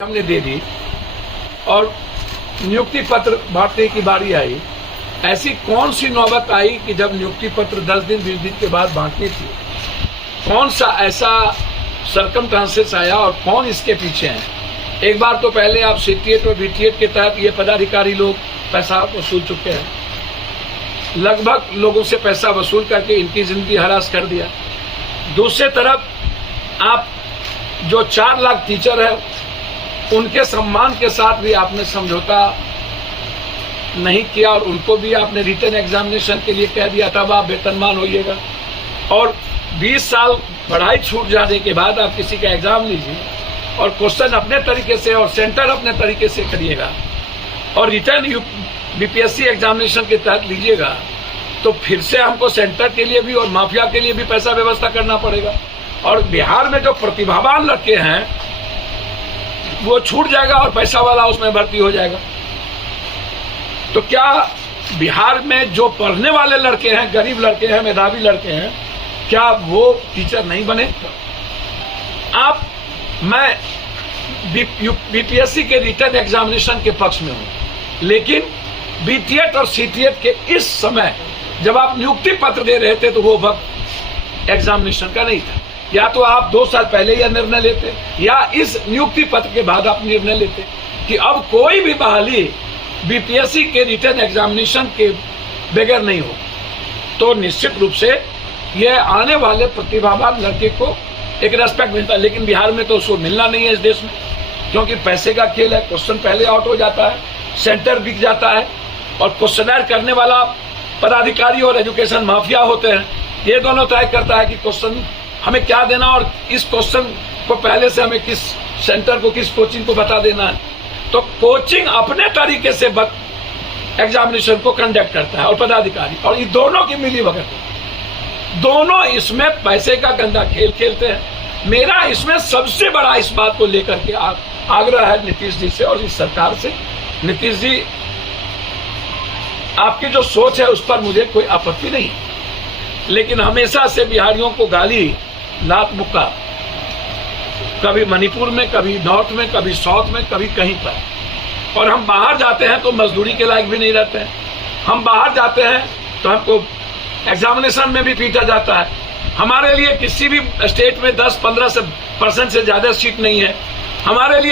हमने दे दी और नियुक्ति पत्र बांटने की बारी आई। ऐसी कौन सी नौबत आई कि जब नियुक्ति पत्र 10 दिन 20 दिन के बाद बांटनी थी? कौन सा ऐसा सरकमस्टांसेस आया और कौन इसके पीछे है? एक बार तो पहले आप सीटीएट और बीटीएट के तहत ये पदाधिकारी लोग पैसा वसूल चुके हैं, लगभग लोगों से पैसा वसूल करके इनकी जिंदगी हरास कर दिया। दूसरे तरफ आप जो 4 लाख टीचर है उनके सम्मान के साथ भी आपने समझौता नहीं किया और उनको भी आपने रिटन एग्जामिनेशन के लिए कह दिया तब आप वेतनमान होइएगा। और 20 साल पढ़ाई छूट जाने के बाद आप किसी का एग्जाम लीजिए और क्वेश्चन अपने तरीके से और सेंटर अपने तरीके से करिएगा और रिटर्न बीपीएससी एग्जामिनेशन के तहत लीजिएगा, तो फिर से हमको सेंटर के लिए भी और माफिया के लिए भी पैसा व्यवस्था करना पड़ेगा। और बिहार में जो प्रतिभावान लड़के हैं वो छूट जाएगा और पैसा वाला उसमें भर्ती हो जाएगा। तो क्या बिहार में जो पढ़ने वाले लड़के हैं, गरीब लड़के हैं, मेधावी लड़के हैं, क्या वो टीचर नहीं बने? मैं बीपीएससी के रिटर्न एग्जामिनेशन के पक्ष में हूं, लेकिन बीटीएट और सीटीएट के इस समय जब आप नियुक्ति पत्र दे रहे थे तो वो वक्त एग्जामिनेशन का नहीं था। या तो आप 2 साल पहले यह निर्णय लेते या इस नियुक्ति पत्र के बाद आप निर्णय लेते कि अब कोई भी बहाली बीपीएससी के रिटर्न एग्जामिनेशन के बगैर नहीं हो, तो निश्चित रूप से यह आने वाले प्रतिभावान लड़के को एक रेस्पेक्ट मिलता है। लेकिन बिहार में तो उसको मिलना नहीं है इस देश में, क्योंकि पैसे का खेल है। क्वेश्चन पहले आउट हो जाता है, सेंटर बिक जाता है और क्वेश्चनर करने वाला पदाधिकारी और एजुकेशन माफिया होते हैं। ये दोनों तय करता है कि क्वेश्चन हमें क्या देना और इस क्वेश्चन को पहले से हमें किस सेंटर को, किस कोचिंग को बता देना है। तो कोचिंग अपने तरीके से एग्जामिनेशन को कंडक्ट करता है और पदाधिकारी, और ये दोनों की मिली भगत है। दोनों इसमें पैसे का गंदा खेल खेलते हैं। मेरा इसमें सबसे बड़ा इस बात को लेकर के आग्रह है नीतीश जी से और इस सरकार से। नीतीश जी, आपकी जो सोच है उस पर मुझे कोई आपत्ति नहीं, लेकिन हमेशा से बिहारियों को गाली, लात मुक्का, कभी मणिपुर में, कभी नॉर्थ में, कभी साउथ में, कभी कहीं पर, और हम बाहर जाते हैं तो मजदूरी के लायक भी नहीं रहते हैं। हम बाहर जाते हैं तो हमको एग्जामिनेशन में भी पीटा जाता है। हमारे लिए किसी भी स्टेट में 10-15% से ज्यादा सीट नहीं है। हमारे लिए